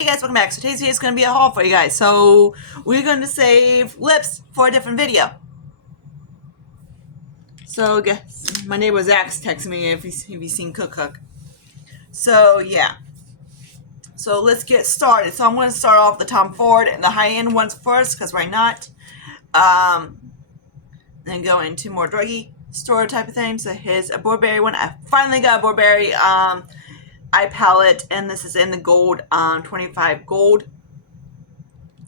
Hey guys, welcome back. So today's video is going to be a haul for you guys. So we're going to save lips for a different video. So guess my neighbor Zach's texting me if he's seen Cook. So yeah. So let's get started. So I'm going to start off the Tom Ford and the high-end ones first, because why not? Then go into more druggy store type of thing. So here's a Burberry one. I finally got a Burberry eye palette, and this is in the gold, 25 gold.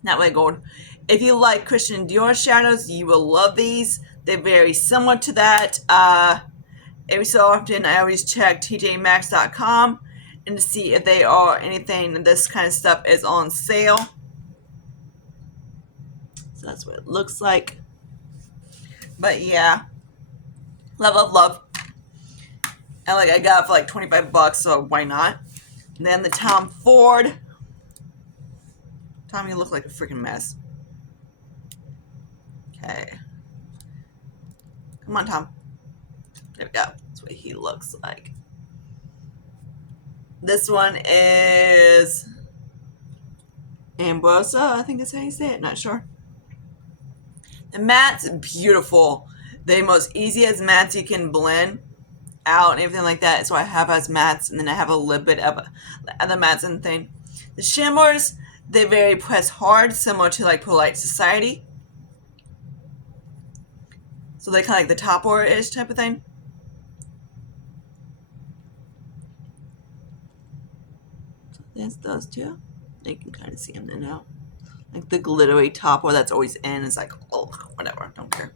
Not really gold. If you like Christian Dior shadows, you will love these. They're very similar to that. Every so often, I always check tjmax.com and to see if they are anything. This kind of stuff is on sale. So that's what it looks like. But yeah, love. And like I got it for like 25 bucks, so why not? And then the Tom Ford. Tom, you look like a freaking mess. Okay. Come on, Tom. There we go. That's what he looks like. This one is Ambrosa, I think that's how you say it. Not sure. The matte's beautiful. The most easiest mattes you can blend out and everything like that. So I have as mattes, and then I have a little bit of other mattes and thing. The shimmers, they very press hard, similar to like Polite Society. So they kind of like the topper-ish type of thing. So there's those two. You can kind of see them now. Like the glittery topper that's always in is like, oh, whatever, don't care.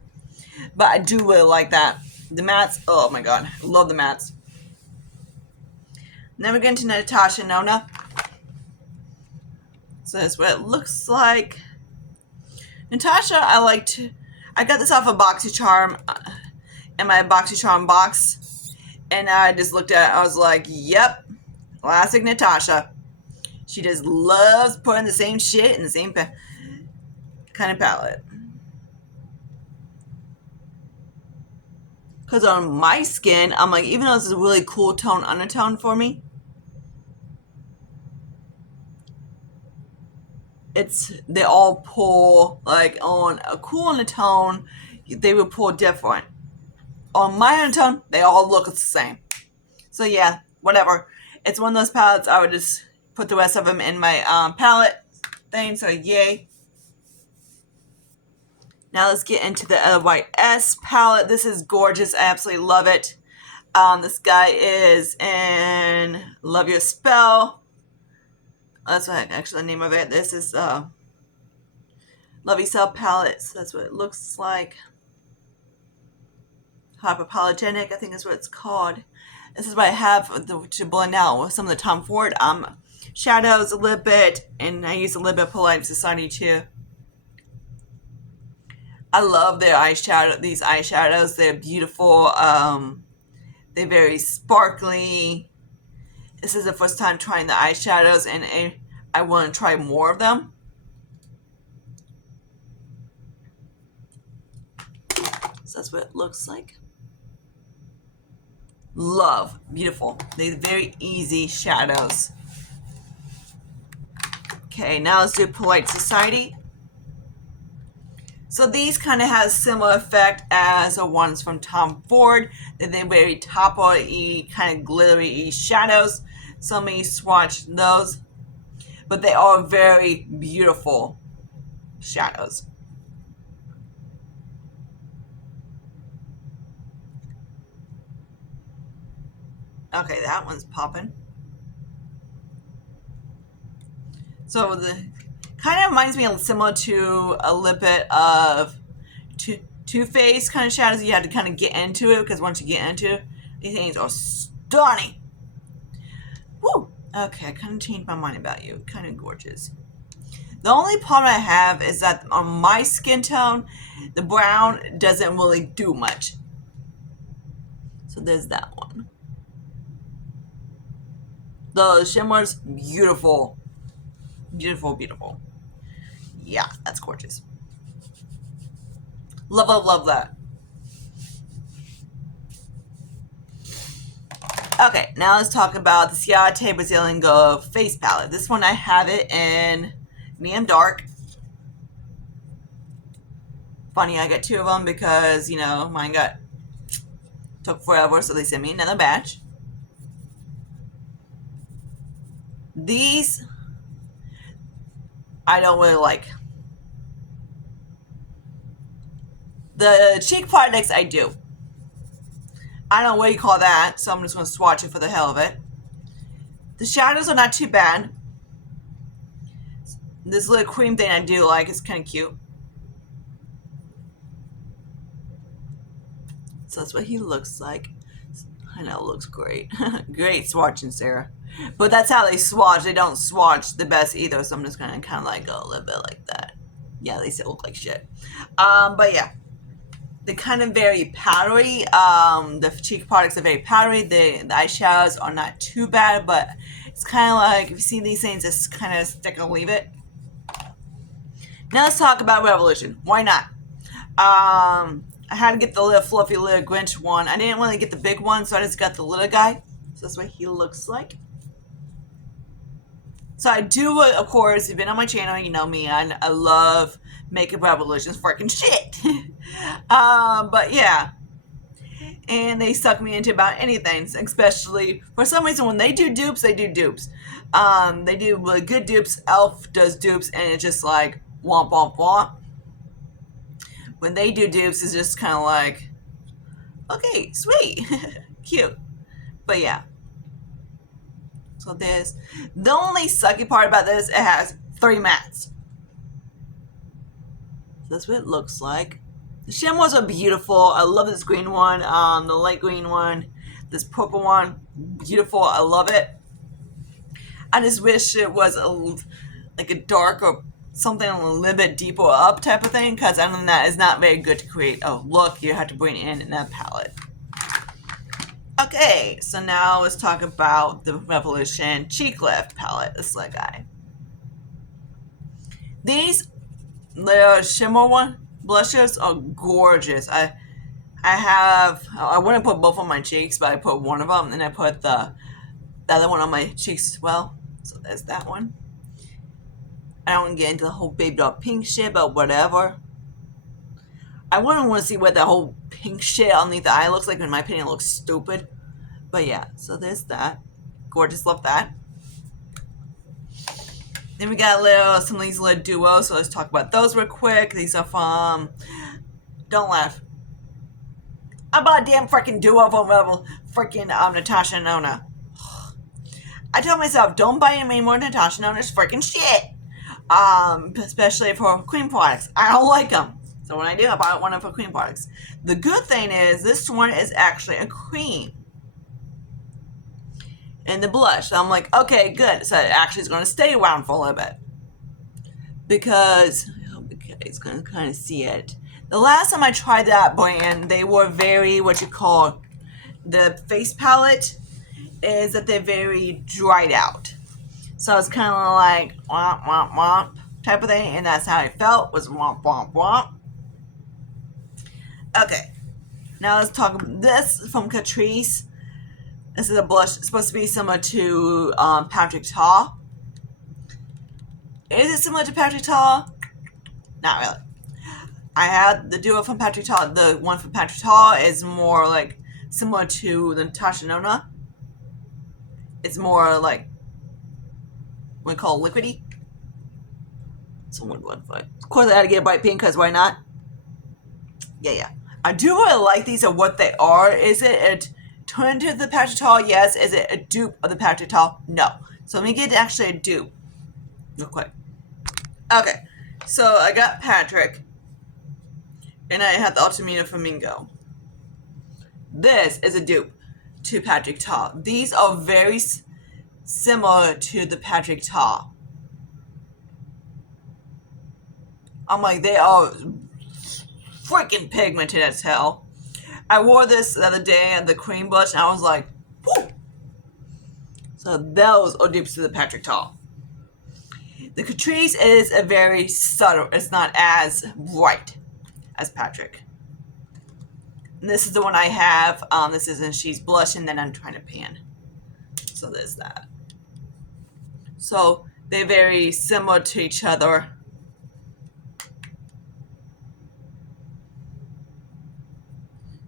But I do really like that. The mattes, oh my god, I love the mattes. Then we get into Natasha Nona. So that's what it looks like. Natasha, I got this off of BoxyCharm in my BoxyCharm box. And I just looked at it, I was like, yep, classic Natasha. She just loves putting the same shit in the same kind of palette. Because on my skin, I'm like, even though this is a really cool tone undertone for me, they all pull, like on a cool undertone, they will pull different. On my undertone, they all look the same. So yeah, whatever. It's one of those palettes, I would just put the rest of them in my palette thing, so yay. Now let's get into the White S palette. This is gorgeous. I absolutely love it. This guy is in Love Your Spell. That's what actually the name of it. This is Love Your Spell palette. So that's what it looks like. Hyperpolygenic, I think is what it's called. This is what I have to blend out with some of the Tom Ford shadows a little bit, and I use a little bit of Polite Society too. I love their eyeshadow. These eyeshadows, they're beautiful. They're very sparkly. This is the first time trying the eyeshadows, and I want to try more of them. So that's what it looks like. Love. Beautiful. They're very easy shadows. Okay, now let's do Polite Society. So these kind of have a similar effect as the ones from Tom Ford. They're very topper-y, kind of glittery shadows. So let me swatch those. But they are very beautiful shadows. Okay, that one's popping. So the kind of reminds me similar to a little bit of Too Faced kind of shadows. You have to kind of get into it, because once you get into it, these things are stunning. Woo! Okay, I kind of changed my mind about you. Kind of gorgeous. The only problem I have is that on my skin tone, the brown doesn't really do much. So there's that one. The shimmer's beautiful. Beautiful. Yeah, that's gorgeous. Love that. Okay, now let's talk about the Ciate Brazilian Go face palette. This one I have it in medium dark. Funny, I got 2 of them because, you know, mine took forever, so they sent me another batch. These I don't really like. The cheek products I do. I don't know what you call that, so I'm just going to swatch it for the hell of it. The shadows are not too bad. This little cream thing I do like. It's kind of cute. So that's what he looks like. I know, it looks great. Great swatching, Sarah. But that's how they swatch. They don't swatch the best either, so I'm just going to kind of like go a little bit like that. Yeah, they still look like shit. But yeah. They're kind of very powdery. The cheek products are very powdery. The eyeshadows are not too bad, but it's kind of like, if you see these things, just kind of stick and leave it. Now let's talk about Revolution. Why not? I had to get the little fluffy little Grinch one. I didn't want to get the big one, so I just got the little guy. So that's what he looks like. So I do, of course, if you've been on my channel, you know me, I love Makeup Revolution's freaking shit. But yeah. And they suck me into about anything, especially, for some reason, when they do dupes, they do dupes. They do really good dupes. Elf does dupes, and it's just like, womp, womp, womp. When they do dupes, it's just kind of like, okay, sweet, cute. But yeah. So this, the only sucky part about this, it has 3 mattes. So that's what it looks like. The shimmers are beautiful. I love this green one, the light green one, this purple one, beautiful. I love it. I just wish it was like a dark or something a little bit deeper up type of thing, because other than that, it's not very good to create a look you have to bring in that palette. Okay, so now let's talk about the Revolution Cheek Lift palette, this little guy. These little shimmer one blushes are gorgeous. I wouldn't put both on my cheeks, but I put one of them, and I put the other one on my cheeks as well. So there's that one. I don't get into the whole baby doll pink shit, but whatever. I wouldn't want to see what the whole pink shit underneath the eye looks like. In my opinion, it looks stupid. But yeah, so there's that. Gorgeous, love that. Then we got some of these little duos, so let's talk about those real quick. These are from, don't laugh, I bought a damn freaking duo from freaking Natasha and Nona. I told myself, don't buy any more Natasha and Nona's freaking shit. Especially for cream products. I don't like them. So when I do, I buy one of for cream products. The good thing is, this one is actually a cream. And the blush. So I'm like, okay, good. So it actually is going to stay around for a little bit. Because, it's going to kind of see it. The last time I tried that brand, they were very, the face palette is that they're very dried out. So it's kind of like, womp, womp, womp type of thing. And that's how I felt, was womp, womp, womp. Okay. Now let's talk about this from Catrice. This is a blush. It's supposed to be similar to Patrick Ta. Is it similar to Patrick Ta? Not really. I had the duo from Patrick Ta. The one from Patrick Ta is more like similar to the Natasha Nona. It's more like what we call liquidy. So one fight. Of course, I had to get a bright pink because why not? Yeah. I do really like these of what they are. Is it a turn to the Patrick Ta? Yes. Is it a dupe of the Patrick Ta? No. So let me get actually a dupe real quick. Okay. So I got Patrick. And I had the Altamira Flamingo. This is a dupe to Patrick Ta. These are very similar to the Patrick Ta. I'm like, they are freaking pigmented as hell. I wore this the other day at the cream blush, and I was like, whoo! So those are dupes to the Patrick Ta. The Catrice is a very subtle. It's not as bright as Patrick. And this is the one I have. This is in She's Blush, and then I'm trying to pan. So there's that. So they're very similar to each other.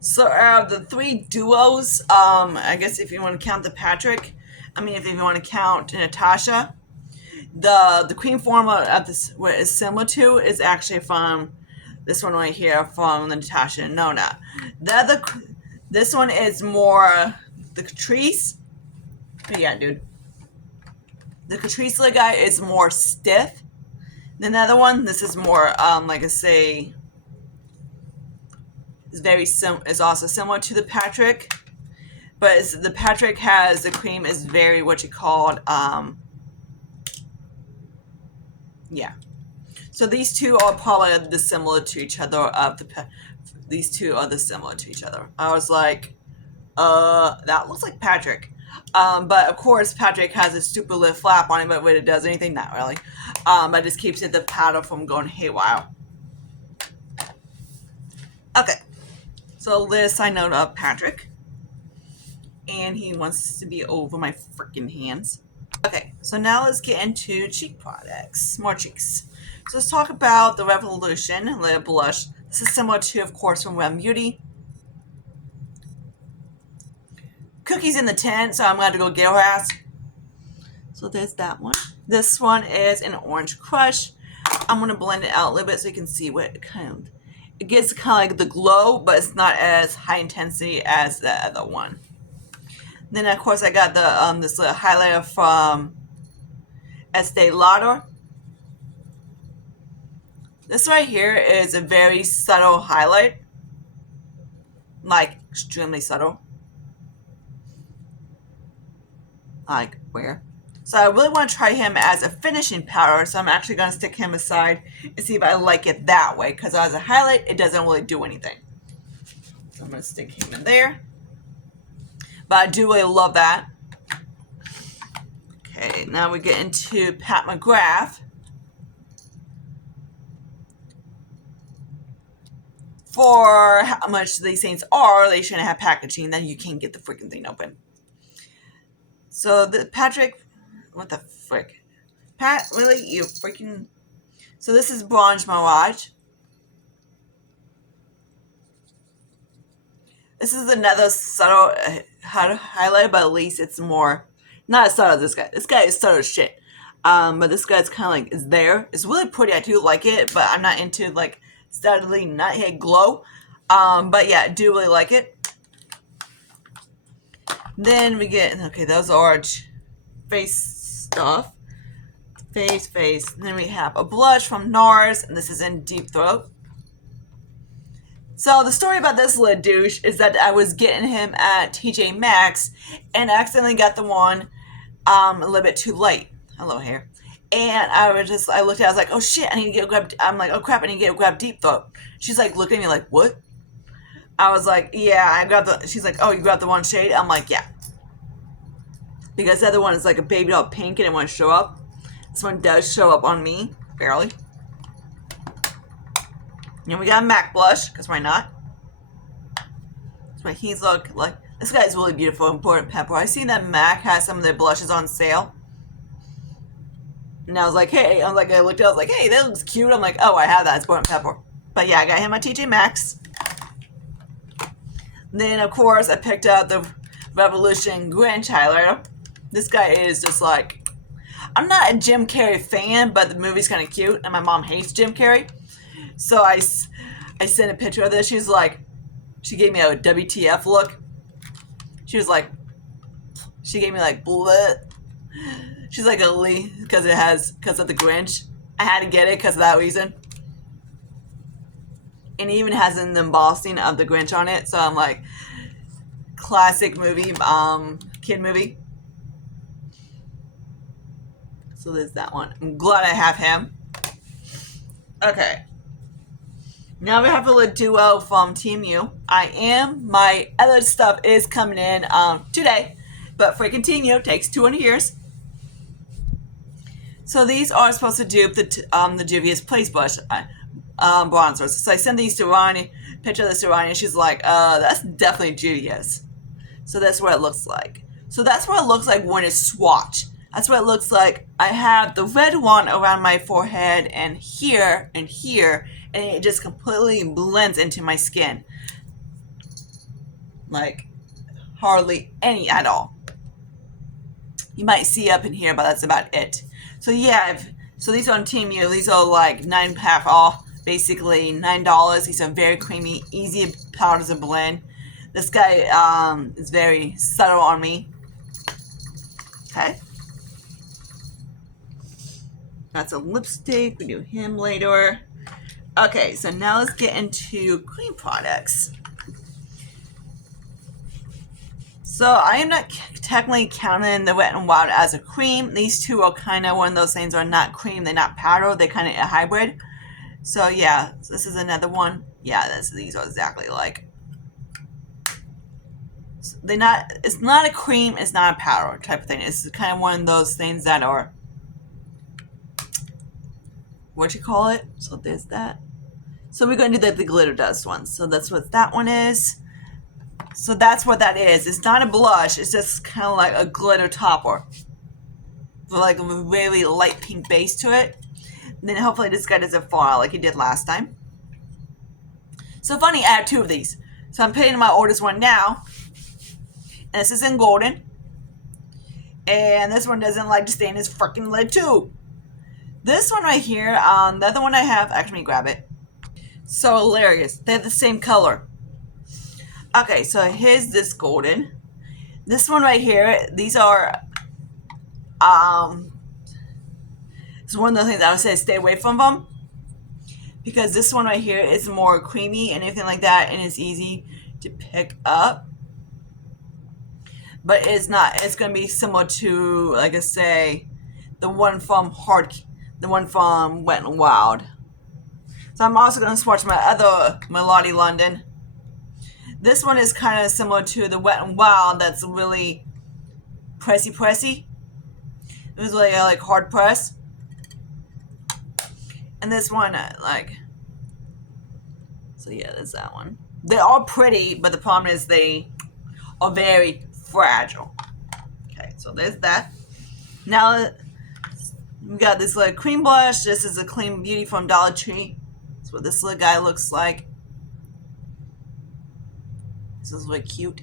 So out of the three duos, I guess if you want to count the Patrick, if you want to count Natasha, the queen formula of this, what is similar to, is actually from this one right here, from the Natasha and Nona. This one is more the Catrice. But yeah, dude. The Catrice guy is more stiff than the other one. This is more, like I say, is also similar to the Patrick, but the Patrick has the cream is very what you called, yeah. So these two are probably the similar to each other. These two are the similar to each other. I was like, that looks like Patrick. But of course, Patrick has a super lift flap on it, but when it does anything, not really. It just keeps the paddle from going haywire. Okay, so this I know of Patrick, and he wants to be over my freaking hands. Okay, so now let's get into cheek products, more cheeks. So let's talk about the Revolution Lip Blush. This is similar to, of course, from Rem Beauty. Cookie's in the tin, so I'm going to go get her ass. So there's that one. This one is an Orange Crush. I'm going to blend it out a little bit so you can see what it gets kind of like the glow, but it's not as high intensity as the other one. Then, of course, I got the this little highlighter from Estee Lauder. This right here is a very subtle highlight. Like, extremely subtle. Like, where? So I really want to try him as a finishing powder, so I'm actually going to stick him aside and see if I like it that way, because as a highlight, it doesn't really do anything. So I'm going to stick him in there. But I do really love that. Okay, now we get into Pat McGrath. For how much these things are, they shouldn't have packaging, then you can't get the freaking thing open. So the Patrick, what the frick? Pat, really? You freaking... So this is Bronze Mirage. This is another subtle highlight, but at least it's more... Not as subtle as this guy. This guy is subtle as shit. But this guy's kind of like, is there. It's really pretty. I do like it, but I'm not into, like, steadily nighthead glow. But yeah, I do really like it. Then we get, okay, those are face stuff. Face. Then we have a blush from NARS, and this is in Deep Throat. So the story about this little douche is that I was getting him at TJ Maxx, and I accidentally got the one a little bit too late. Hello, hair. And I looked at it, I was like, oh shit, I need to get grab. I'm like, oh crap, I need to get grab Deep Throat. She's like looking at me like, what? I was like, yeah, I grabbed the, she's like, oh, you grabbed the one shade? I'm like, yeah. Because the other one is like a baby doll pink and it won't show up. This one does show up on me, barely. And we got a MAC blush, because why not? That's why he's look like, this guy's really beautiful, Important Pepper. I seen that MAC has some of their blushes on sale. And I was like, hey, I looked at it, I was like, hey, that looks cute. I'm like, oh, I have that, it's Important Pepper. But yeah, I got him at TJ Maxx. Then, of course, I picked up the Revolution Grinch highlighter. This guy is just like, I'm not a Jim Carrey fan, but the movie's kind of cute, and my mom hates Jim Carrey. So I sent a picture of this. She's like, she gave me a WTF look. She was like, she gave me like, bleh. She's like, because of the Grinch. I had to get it because of that reason. And it even has an embossing of the Grinch on it. So I'm like, classic movie, kid movie. So there's that one. I'm glad I have him. Okay. Now we have a little duo from Team U. My other stuff is coming in today. But freaking Team U takes 200 years. So these are supposed to dupe the Juvia's Place Blush bronzers. So I sent these to Ronnie, picture of this to Ronnie, and she's like, that's definitely Juvia's. So that's what it looks like. So that's what it looks like when it's swatched. That's what it looks like. I have the red one around my forehead and here, and it just completely blends into my skin. Like, hardly any at all. You might see up in here, but that's about it. So yeah, so these are on Temu. These are like 9.5 off, basically $9. These are very creamy, easy powders to blend. This guy is very subtle on me. Okay. That's a lipstick. We do him later. Okay, so now let's get into cream products. So I am not technically counting the Wet n Wild as a cream. These two are kind of one of those things that are not cream, they're not powder, they're kind of a hybrid. So yeah, this is another one. Yeah, these are exactly like. They're not. It's not a cream. It's not a powder type of thing. It's kind of one of those things that are. What you call it? So there's that. So we're going to do the glitter dust one. So that's what that one is. So that's what that is. It's not a blush. It's just kind of like a glitter topper. With like a really light pink base to it. And then hopefully this guy doesn't fall out like he did last time. So funny, I have two of these. So I'm putting my oldest one now. And this is in golden. And this one doesn't like to stay in his freaking lid too. This one right here, the other one I have, actually let me grab it. So hilarious. They're the same color. Okay, so here's this golden. This one right here, these are, it's one of the things I would say stay away from them. Because this one right here is more creamy and everything like that, and it's easy to pick up. But it's not, it's going to be similar to, like I say, the one from Wet n Wild. So I'm also going to swatch my other Melody London. This one is kind of similar to the Wet n Wild. That's really pressy. This is really like hard press. And this one, so yeah, there's that one. They're all pretty, but the problem is they are very fragile. Okay, so there's that. Now we got this little cream blush. This is a Clean Beauty from Dollar Tree. That's what this little guy looks like. This is really cute.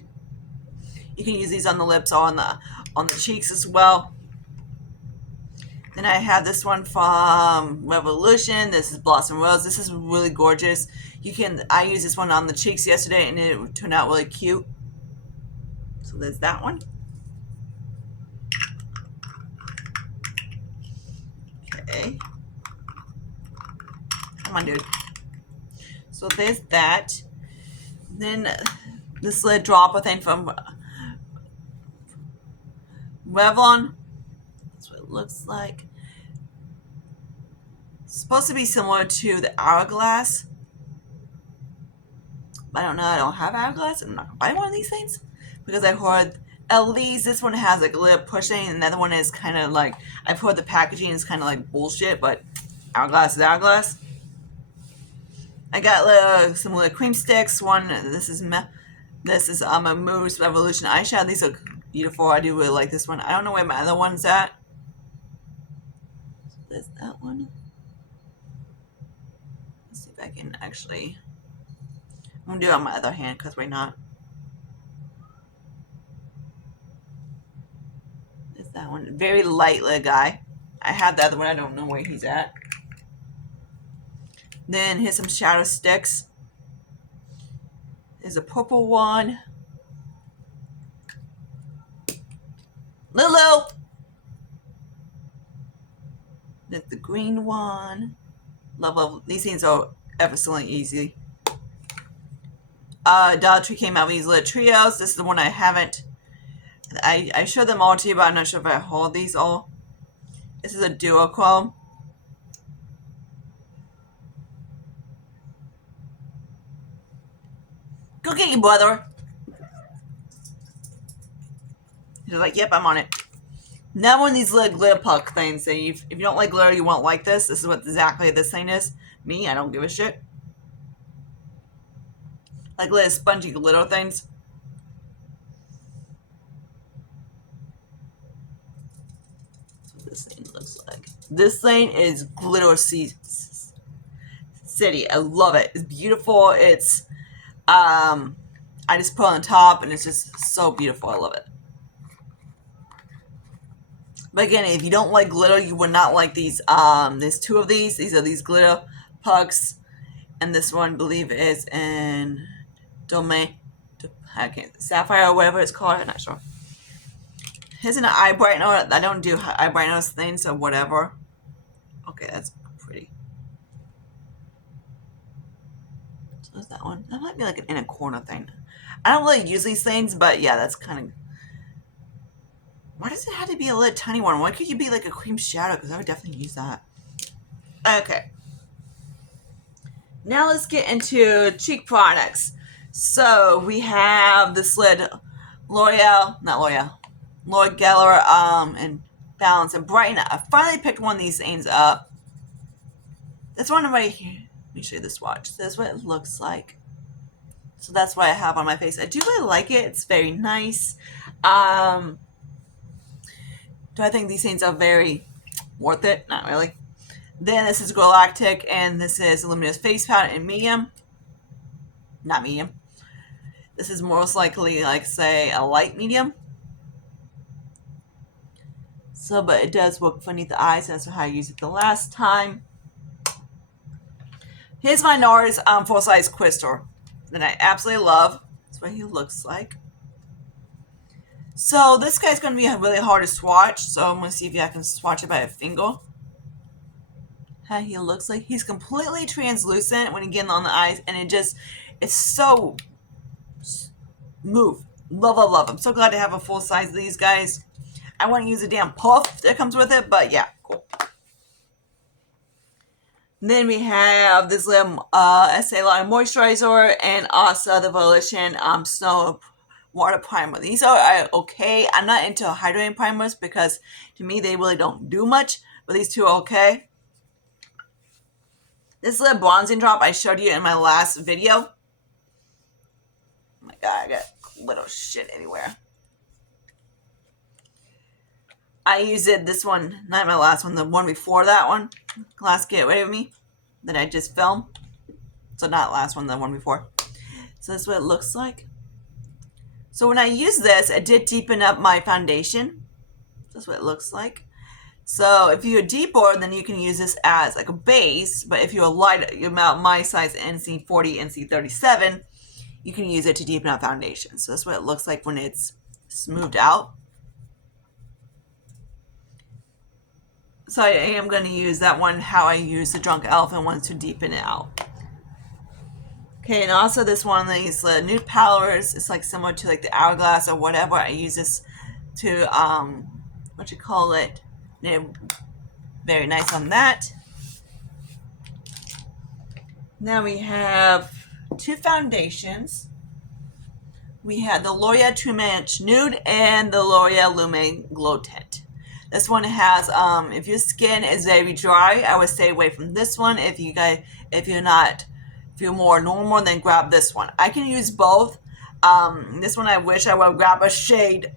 You can use these on the lips or on the cheeks as well. Then I have this one from Revolution. This is Blossom Rose. This is really gorgeous. I used this one on the cheeks yesterday and it turned out really cute. So there's that one. Okay. Come on, dude. So there's that. Then this little dropper thing from Revlon. That's what it looks like. It's supposed to be similar to the Hourglass. I don't know. I don't have Hourglass. I'm not going to buy one of these things. Because I heard at least this one has like a little pushing. And the other one is kind of like, I've heard the packaging is kind of like bullshit. But Hourglass is Hourglass. I got some little cream sticks. One, this is a Mousse Revolution eyeshadow. These are beautiful. I do really like this one. I don't know where my other one's at. So there's that one. Let's see if I can actually. I'm gonna do it on my other hand because why not? There's that one. Very light little guy. I have the other one. I don't know where he's at. Then here's some shadow sticks. There's a purple one. Lulu! There's the green one. Love. These things are ever so easy. Dollar Tree came out with these little trios. This is the one I haven't. I showed them all to you, but I'm not sure if I hold these all. This is a duochrome. Go get your brother. He's like, yep, I'm on it. Now one of these little glitter puck things. Say if you don't like glitter, you won't like this. This is what exactly this thing is. Me, I don't give a shit. Like little spongy glitter things. This lane is Glitter City. I love it. It's beautiful. It's I just put on the top and it's just so beautiful. I love it. But again, if you don't like glitter, you would not like these. There's two of these. These are these glitter pucks, and this one, I believe, is in Domain. I can't, Sapphire or whatever it's called. I'm not sure. Here's an eye brightener. I don't do eye brightener things, so whatever. Okay, that's pretty. So there's that one. That might be like an inner corner thing. I don't really use these things, but yeah, that's kind of. Why does it have to be a little tiny one? Why could you be like a cream shadow? Because I would definitely use that. Okay. Now let's get into cheek products. So we have this lid, L'Oreal Geller, and Balance and Brighten. I finally picked one of these things up. This one right here. Let me show you the swatch. This is what it looks like. So that's what I have on my face. I do really like it. It's very nice. Do I think things are very worth it? Not really. Then this is Galactic, and this is Luminous Face Powder in medium. Not medium. This is most likely, like, say, a light medium. So, but it does work beneath the eyes, and that's how I used it the last time. Here's my NARS full-size Quistor that I absolutely love. That's what he looks like. So this guy's going to be really hard to swatch, so I'm going to see if I can swatch it by a finger. How he looks like. He's completely translucent when you get on the eyes, and it's so smooth. Love, love, love. I'm so glad to have a full size of these guys. I want to use a damn puff that comes with it, but yeah, cool. Then we have this little Estee Lauder moisturizer, and also the Volition Snow Water Primer. These are okay. I'm not into hydrating primers because to me they really don't do much, but these two are okay. This little bronzing drop I showed you in my last video. Oh my god, I got little shit anywhere. I used it, this one, not my last one, the one before that one, Last Get Away With Me, that I just filmed. So not last one, the one before. So that's what it looks like. So when I use this, it did deepen up my foundation. That's what it looks like. So if you're deeper, then you can use this as like a base. But if you're light, you're about my size, NC40, NC37, you can use it to deepen up foundation. So that's what it looks like when it's smoothed out. So I am going to use that one, how I use the Drunk Elephant one, to deepen it out. Okay, and also this one, these nude powders, it's like similar to like the Hourglass or whatever. I use this to, very nice on that. Now we have two foundations. We have the L'Oreal True Match Nude and the L'Oreal Lume Glow Tint. This one has, if your skin is very dry, I would stay away from this one. If you're more normal, then grab this one. I can use both. This one I wish I would grab a shade.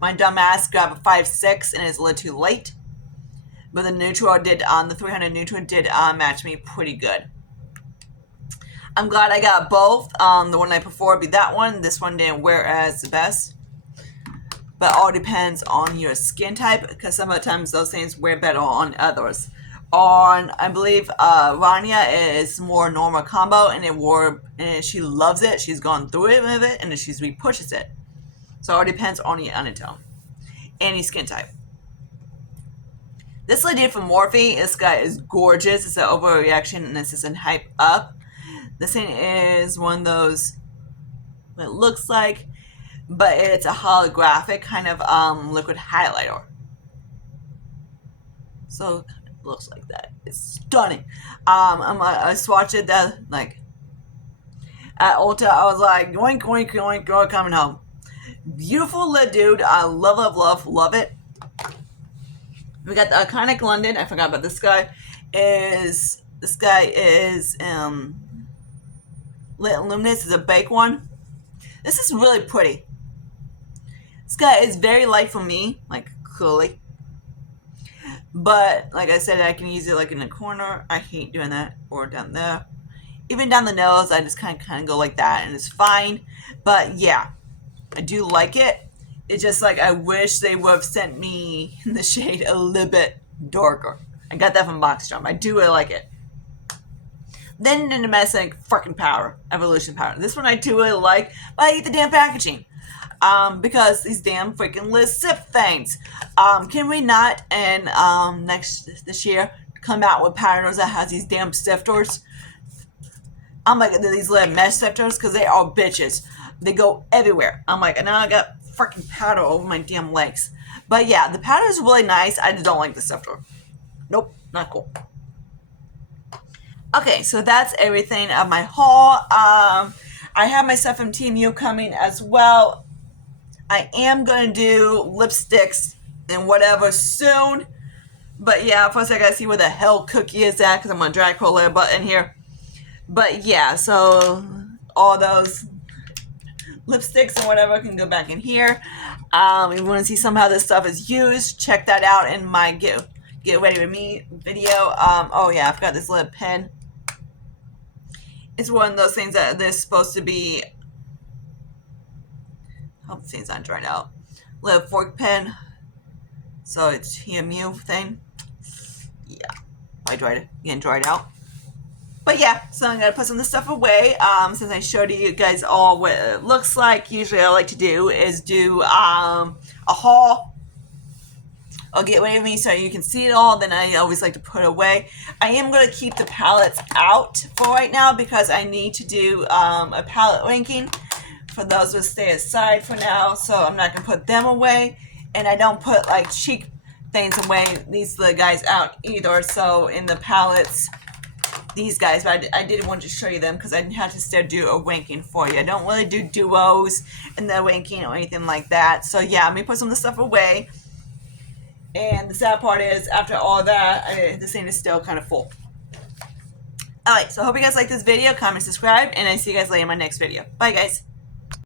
My dumb ass grabbed a 5.6 and it's a little too late. But the neutral the 300 neutral did match me pretty good. I'm glad I got both. The one I prefer would be that one. This one didn't wear as the best. But all depends on your skin type, because sometimes those things wear better on others. I believe Rania is more normal combo, and she loves it. She's gone through it with it, and then she re-pushes it. So it depends on your undertone and your skin type. This lady from Morphe, this guy is gorgeous. It's an overreaction, and this is an hype up. This thing is one of those, what it looks like, but it's a holographic kind of liquid highlighter. So it kind of looks like that. It's stunning. I swatched it at Ulta. I was like, yoink, yoink, yoink, yoink, coming home. Beautiful lid, dude. I love, love, love, love it. We got the Iconic London. I forgot about this guy. This guy is Luminous. Is a bake one. This is really pretty. This guy is very light for me, like clearly. But like I said, I can use it like in the corner. I hate doing that, or down there. Even down the nose, I just kind of go like that, and it's fine. But yeah, I do like it. It's just like I wish they would have sent me the shade a little bit darker. I got that from Box Jump. I do really like it. Then in the Domestic freaking Power, Evolution Power. This one I do really like, but I hate the damn packaging. Because these damn freaking list sip things. Can we not and this year come out with patterns that has these damn stifters? I'm like, these little mesh stifters, because they are bitches. They go everywhere. I'm like, and now I got freaking powder over my damn legs. But yeah, the powder is really nice. I just don't like the stifter. Nope, not cool. Okay, so that's everything of my haul. I have my stuff from TMU coming as well. I am going to do lipsticks and whatever soon. But yeah, first I got to see where the hell Cookie is at, because I'm going to drag her little butt in here. But yeah, so all those lipsticks and whatever can go back in here. If you want to see somehow this stuff is used, check that out in my Get Ready With Me video. Oh yeah, I forgot this little pen. It's one of those things that they're supposed to be. Hope the thing's not dried out. Little fork pen. So it's TMU thing. Yeah, I dried it. Getting dried out. But yeah, so I'm gonna put some of this stuff away. Since I showed you guys all what it looks like, usually I like to do is do a haul. I'll Get Ready With Me so you can see it all. Then I always like to put it away. I am going to keep the palettes out for right now, because I need to do a palette ranking for those who stay aside for now. So I'm not going to put them away. And I don't put like cheek things away, these little guys out either. So in the palettes, these guys, but I didn't want to show you them because I didn't have to still do a ranking for you. I don't really do duos and the ranking or anything like that. So yeah, let me put some of the stuff away. And the sad part is, after all that, this thing is still kind of full. Alright, so I hope you guys like this video. Comment, subscribe, and I see you guys later in my next video. Bye, guys.